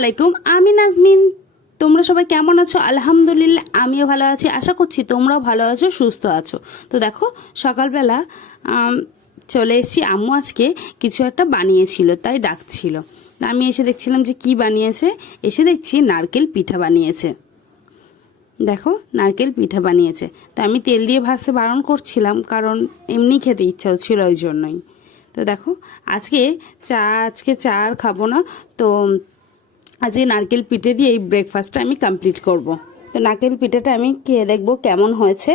আলাইকুম, আমি নাজমিন। তোমরা সবাই কেমন আছো? আলহামদুলিল্লাহ আমিও ভালো আছি। আশা করছি তোমরাও ভালো আছো, সুস্থ আছো। তো দেখো সকালবেলা চলে এসেছি। আম্মু আজকে কিছু একটা বানিয়েছিল, তাই ডাকছিল। আমি এসে দেখছিলাম যে কি বানিয়েছে। এসে দেখছি নারকেল পিঠা বানিয়েছে। দেখো নারকেল পিঠা বানিয়েছে। তো আমি তেল দিয়ে ভাজতে বারণ করছিলাম, কারণ এমনি খেতে ইচ্ছা হচ্ছিল, ওই জন্যই। তো দেখো আজকে চা আর খাবো না। তো আজকে নারকেল পিঠে দিয়ে এই ব্রেকফাস্টটা আমি কমপ্লিট করব। তো নারকেল পিঠাটা আমি খেয়ে দেখবো কেমন হয়েছে।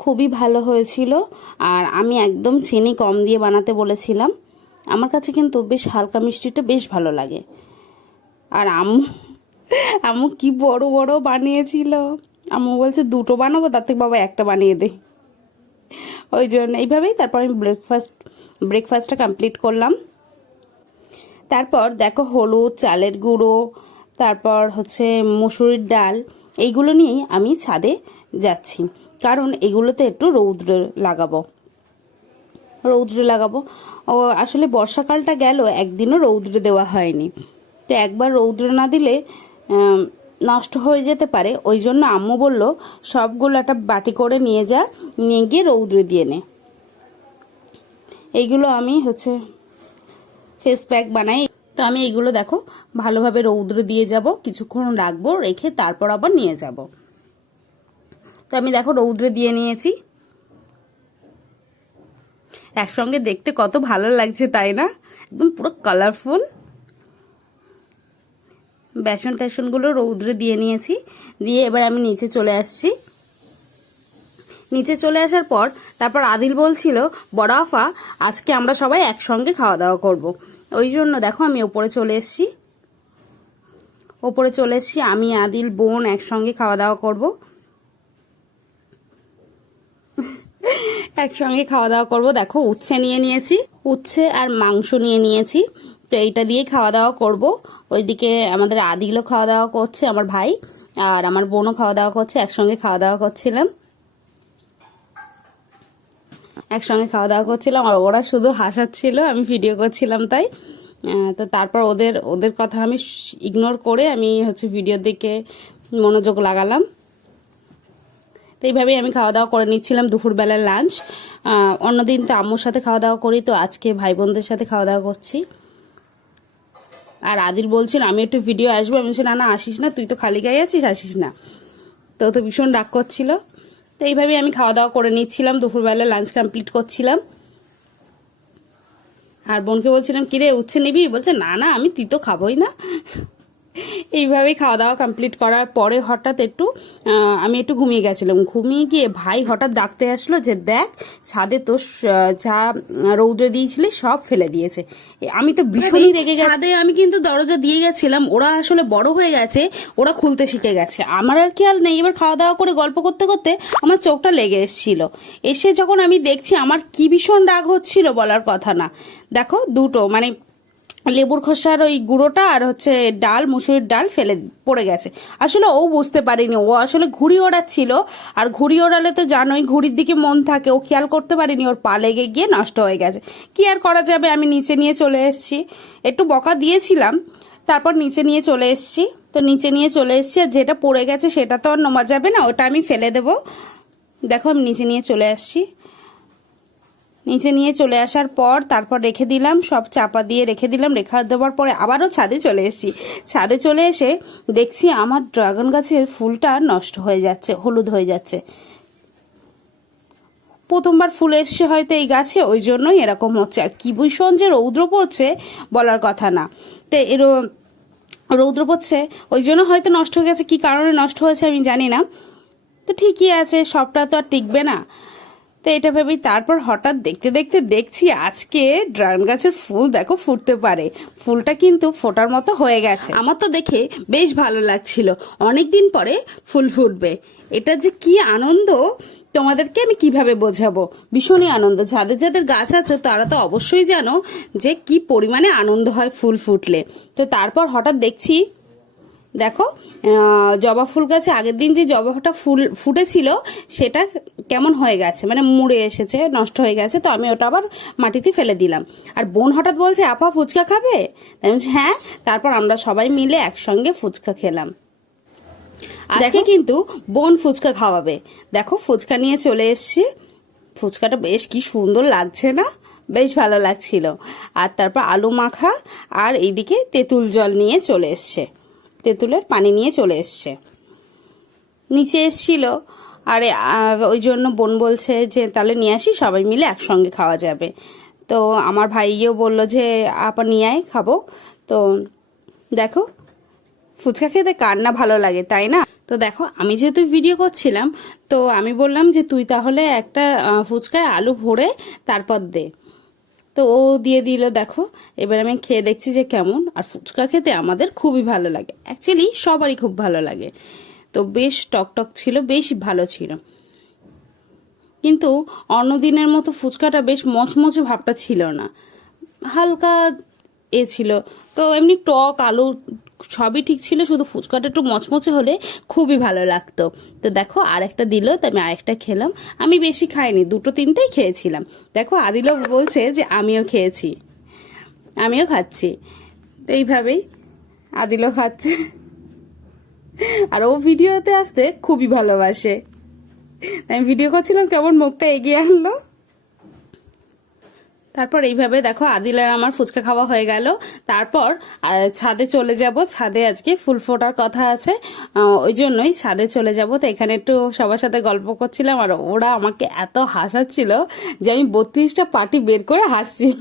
খুবই ভালো হয়েছিল। আর আমি একদম চিনি কম দিয়ে বানাতে বলেছিলাম। আমার কাছে কিন্তু বেশ হালকা মিষ্টিটা বেশ ভালো লাগে। আর আম্মু কি বড় বড় বানিয়েছিল। আম্মু বলছে দুটো বানাবো, তার থেকে বাবা একটা বানিয়ে দে। ওই জন্য এইভাবেই তারপর আমি ব্রেকফাস্টটা কমপ্লিট করলাম। তারপর দেখো হলুদ, চালের গুঁড়ো, তারপর হচ্ছে মসুরির ডাল, এইগুলো নিয়েই আমি ছাদে যাচ্ছি, কারণ এগুলোতে একটু রৌদ্রে লাগাবো। ও আসলে বর্ষাকালটা গেল, একদিনও রৌদ্রে দেওয়া হয়নি। তো একবার রৌদ্রে না দিলে নষ্ট হয়ে যেতে পারে। ওই জন্য আম্মু বলল সবগুলো একটা বাটি করে নিয়ে গিয়ে রৌদ্রে দিয়ে নে। এইগুলো আমি ফেস প্যাক বানাই। তো আমি এইগুলো দেখো ভালোভাবে রৌদ্রে দিয়ে যাব, কিছুক্ষণ রাখবো, রেখে তারপর আবার নিয়ে যাব। তো আমি দেখো রৌদ্রে দিয়ে নিয়েছি। একসঙ্গে দেখতে কত ভালো লাগছে, তাই না? একদম পুরো কালারফুল। বেসনগুলো রৌদ্রে দিয়ে নিয়েছি। দিয়ে এবার আমি নিচে চলে আসছি। নিচে চলে আসার পর তারপর আদিল বলছিল বড় আফা আজকে আমরা সবাই একসঙ্গে খাওয়া দাওয়া করব। ওই জন্য দেখো আমি ওপরে চলে এসেছি। আমি আদিল বোন একসঙ্গে খাওয়া দাওয়া করব। দেখো উচ্ছে নিয়ে নিয়েছি, উচ্ছে আর মাংস নিয়ে নিয়েছি। তো এইটা দিয়ে খাওয়া দাওয়া করব। ওইদিকে আমাদের আদিলও খাওয়া দাওয়া করছে, আমার ভাই আর আমার বোনও খাওয়া দাওয়া করছে। একসঙ্গে খাওয়া দাওয়া করছিলাম আর ওরা শুধু হাসাচ্ছিল, আমি ভিডিও করছিলাম তাই। তো তারপর ওদের কথা আমি ইগনোর করে আমি ভিডিওর দিকে মনোযোগ লাগালাম। তো এইভাবেই আমি খাওয়া দাওয়া করে নিচ্ছিলাম দুপুরবেলার লাঞ্চ। অন্যদিন তো আম্মুর সাথে খাওয়া দাওয়া করি, তো আজকে ভাই বোনদের সাথে খাওয়া দাওয়া করছি। আর আদিল বলছিল আমি একটু ভিডিও আসবো। আমি বলছি না আসিস না, তুই তো খালি গায়ে আছিস, আসিস না। তো ভীষণ রাগ করছিল। তো এইভাবেই আমি খাওয়া দাওয়া করে নিচ্ছিলাম, দুপুরবেলা লাঞ্চ কমপ্লিট করছিলাম। আর বোনকে বলছিলাম কিরে উচ্ছে নিবি? বলছে না আমি তিতো খাবোই না। এইভাবেই খাওয়া দাওয়া কমপ্লিট করার পরে হঠাৎ আমি একটু ঘুমিয়ে গেছিলাম। ঘুমিয়ে গিয়ে ভাই হঠাৎ ডাকতে আসলো যে দেখ ছাদে তো যা রৌদ্রে দিয়েছিলি সব ফেলে দিয়েছে। আমি তো ভীষণই রেগে গেছি। ছাদে আমি কিন্তু দরজা দিয়ে গেছিলাম, ওরা আসলে বড় হয়ে গেছে, ওরা খুলতে শিখে গেছে। আমার আর খেয়াল নেই। এবার খাওয়া দাওয়া করে গল্প করতে করতে আমার চোখটা লেগে এসেছিল। এসে যখন আমি দেখছি আমার কি ভীষণ রাগ হচ্ছিল বলার কথা না। দেখো দুটো লেবুর খোসার ওই গুঁড়োটা আর ডাল, মুসুরির ডাল ফেলে পড়ে গেছে। আসলে ও বুঝতে পারেনি, ও আসলে ঘুড়ি ওড়াচ্ছিল। আর ঘুড়ি ওড়ালে তো জানোই ঘুড়ির দিকে মন থাকে, ও খেয়াল করতে পারেনি, ওর পা লেগে গিয়ে নষ্ট হয়ে গেছে। কি আর করা যাবে, আমি নিচে নিয়ে চলে এসেছি। একটু বকা দিয়েছিলাম, তারপর নিচে নিয়ে চলে এসেছি। আর যেটা পড়ে গেছে সেটা তো আর নোমা যাবে না, ওটা আমি ফেলে দেবো। দেখো আমি নিচে নিয়ে চলে আসার পর তারপর রেখে দিলাম, সব চাপা দিয়ে রেখে দিলাম। রেখে দেওয়ার পরে আবারও ছাদে চলে এসেছি। ছাদে চলে এসে দেখছি আমার ড্রাগন গাছের ফুলটা নষ্ট হয়ে যাচ্ছে, হলুদ হয়ে যাচ্ছে। প্রথমবার ফুল এসছে হয়তো এই গাছে, ওই জন্যই এরকম হচ্ছে। আর কি ভীষণ যে রৌদ্র পড়ছে বলার কথা না। তো রৌদ্র পড়ছে ওই জন্য হয়তো নষ্ট হয়ে গেছে। কি কারণে নষ্ট হয়েছে আমি জানি না। তো ঠিকই আছে, সবটা তো আর টিকবে না। তো এটা ভেবেই তারপর হঠাৎ দেখছি আজকে ড্রাগন গাছের ফুল দেখো ফুটতে পারে। ফুলটা কিন্তু ফোটার মতো হয়ে গেছে। আমার তো দেখে বেশ ভালো লাগছিল, অনেকদিন পরে ফুল ফুটবে। এটা যে কি আনন্দ তোমাদেরকে আমি কিভাবে বোঝাবো। ভীষণই আনন্দ। যাদের গাছ আছে তারা তো অবশ্যই জানো যে কি পরিমাণে আনন্দ হয় ফুল ফুটলে। তো তারপর হঠাৎ দেখো জবা ফুল গাছে আগের দিন যে জবাটা ফুটেছিল সেটা কেমন হয়ে গেছে, মানে মুড়ে এসেছে, নষ্ট হয়ে গেছে। তো আমি ওটা আবার মাটিতে ফেলে দিলাম। আর বোন হঠাৎ বলছে, আপা ফুচকা খাবে? তাই বলছি হ্যাঁ। তারপর আমরা সবাই মিলে একসঙ্গে ফুচকা খেলাম। আজকে কিন্তু বোন ফুচকা খাওয়াবে। দেখো ফুচকা নিয়ে চলে এসছি। ফুচকাটা বেশ কি সুন্দর লাগছে না? বেশ ভালো লাগছিল। আর তারপর আলু মাখা, আর এইদিকে তেঁতুল জল নিয়ে চলে এসছে, তেঁতুলের পানি নিয়ে চলে এসছে। নিচে এসছিল, আর ওই জন্য বোন বলছে যে তাহলে নিয়ে আসি, সবাই মিলে একসঙ্গে খাওয়া যাবে। তো আমার ভাইও বলল যে আপা নিয়ে আয়, খাবো। তো দেখো ফুচকা খেতে কার না ভালো লাগে, তাই না? তো দেখো আমি যেহেতু ভিডিও করছিলাম, তো আমি বললাম যে তুই তাহলে একটা ফুচকায় আলু ভরে তারপর দে। তো ও দিয়ে দিল। দেখো এবার আমি খেয়ে দেখছি যে কেমন। আর ফুচকা খেতে আমাদের খুবই ভালো লাগে, অ্যাকচুয়ালি সবারই খুব ভালো লাগে। তো বেশ টকটক ছিল, বেশ ভালো ছিল। কিন্তু অন্যদিনের মতো ফুচকাটা বেশ মচমচে ভাবটা ছিল না, হালকা ছিল। তো এমনি টক আলু সবই ঠিক ছিল, শুধু ফুচকাটা একটু মচমচে হলে খুবই ভালো লাগতো। তো দেখো আরেকটা দিল, তো আমি আরেকটা খেলাম। আমি বেশি খাইনি, 2-3টাই খেয়েছিলাম। দেখো আদিলও বলছে যে আমিও খেয়েছি, আমিও খাচ্ছি। তো এইভাবেই আদিলও খাচ্ছে। আর ও ভিডিওতে আসতে খুবই ভালোবাসে। আমি ভিডিও করছিলাম, কেমন মুখটা এগিয়ে আনলো। তারপর এইভাবে দেখো আদিল আর আমার ফুচকা খাওয়া হয়ে গেল। তারপর ছাদে চলে যাব। ছাদে আজকে ফুল ফোটার কথা আছে, ওই জন্যই ছাদে চলে যাব। তো এখানে একটু সবার সাথে গল্প করছিলাম, আর ওরা আমাকে এত হাসাচ্ছিল যে আমি 32টা পাটি বের করে হাসছিল।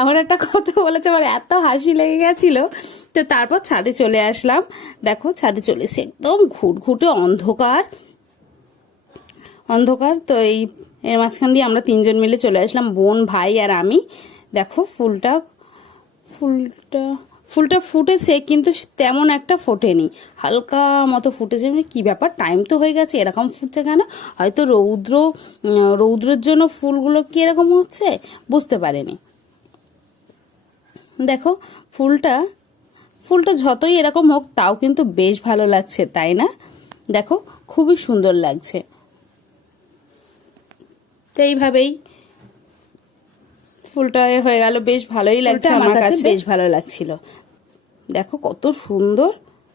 এমন একটা কথা বলেছে, আমার এত হাসি লেগে গেছিল। তো তারপর ছাদে চলে আসলাম। দেখো ছাদে চলে এসে একদম ঘুটঘুটে অন্ধকার অন্ধকার। তো এর মাঝখান দিয়ে আমরা 3জন মিলে চলে আসলাম, বোন, ভাই আর আমি। দেখো ফুলটা ফুটেছে, কিন্তু তেমন একটা ফোটেনি, হালকা মতো ফুটেছে। মানে কি ব্যাপার, টাইম তো হয়ে গেছে, এরকম ফুটছে কেন? হয়তো রৌদ্রের জন্য ফুলগুলো কি এরকম হচ্ছে, বুঝতে পারিনি। দেখো ফুলটা যতই এরকম হোক, তাও কিন্তু বেশ ভালো লাগছে, তাই না? দেখো খুবই সুন্দর লাগছে। তো এইভাবেই ফুলটা হয়ে গেল, বেশ ভালোই লাগছে, আমার কাছে বেশ ভালো লাগছিল। দেখো কত সুন্দর,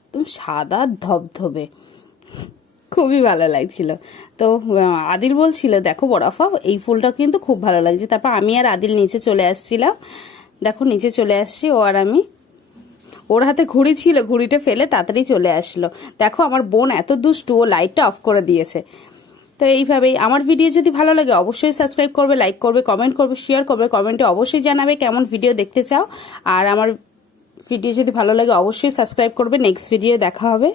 একদম সাদা ধবধবে, খুবই ভালো লাগছিল। তো আদিল বলছিল দেখো বরফা, এই ফুলটা কিন্তু খুব ভালো লাগছে। তারপর আমি আর আদিল নিচে চলে আসছিলাম। দেখো নিচে চলে আসছি, ও আর আমি। ওর হাতে ঘুড়ি ছিল, ঘুড়িটা ফেলে তাড়াতাড়ি চলে আসলো। দেখো আমার বোন এত দুষ্টু, ও লাইটটা অফ করে দিয়েছে। তো এইভাবেই আমার ভিডিও যদি ভালো লাগে অবশ্যই সাবস্ক্রাইব করবে, লাইক করবে, কমেন্ট করবে, শেয়ার করবে। কমেন্টে অবশ্যই জানাবে কেমন ভিডিও দেখতে চাও। আর আমার ভিডিও যদি ভালো লাগে অবশ্যই সাবস্ক্রাইব করবে। নেক্সট ভিডিও দেখা হবে।